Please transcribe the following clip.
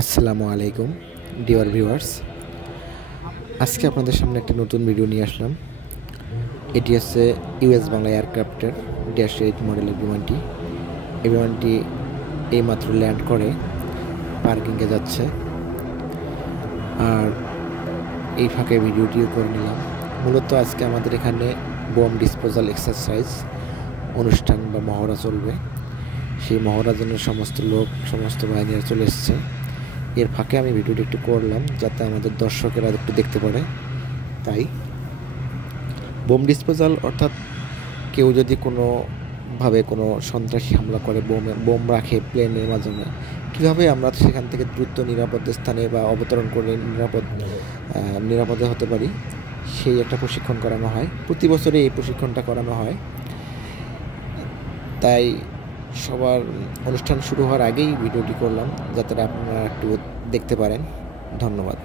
আসসালামু আলাইকুম dear viewers. আজকে আপনাদের সামনে একটা নতুন ভিডিও নিয়ে আসলাম। এটি হচ্ছে ইউএস বাংলা এয়ারক্রাফটের -8 মডেলের বিমানটি। এই বিমানটি এইমাত্র ল্যান্ড করে পার্কিংয়ে যাচ্ছে, আর এই ফাঁকে ভিডিওটিও করে নিলাম। মূলত আজকে আমাদের এখানে বোম ডিসপোজাল এক্সারসাইজ অনুষ্ঠান বা মহড়া চলবে। সেই মহড়ার জন্য সমস্ত বাহিনীরা চলে এসছে। এর ফাঁকে আমি ভিডিওটি একটু করলাম যাতে আমাদের দর্শকেরা একটু দেখতে পারে। তাই বোম ডিসপোজাল অর্থাৎ কেউ যদি কোনোভাবে কোনো সন্ত্রাসী হামলা করে, বোম রাখে প্লেনের মাধ্যমে, কীভাবে আমরা সেখান থেকে দ্রুত নিরাপদ স্থানে বা অবতরণ করে নিরাপদে হতে পারি, সেই একটা প্রশিক্ষণ করানো হয়। প্রতি বছরই এই প্রশিক্ষণটা করানো হয়। তাই সবার অনুষ্ঠান শুরু হওয়ার আগেই ভিডিওটি করলাম যাতে আপনারা একটু দেখতে পারেন। ধন্যবাদ।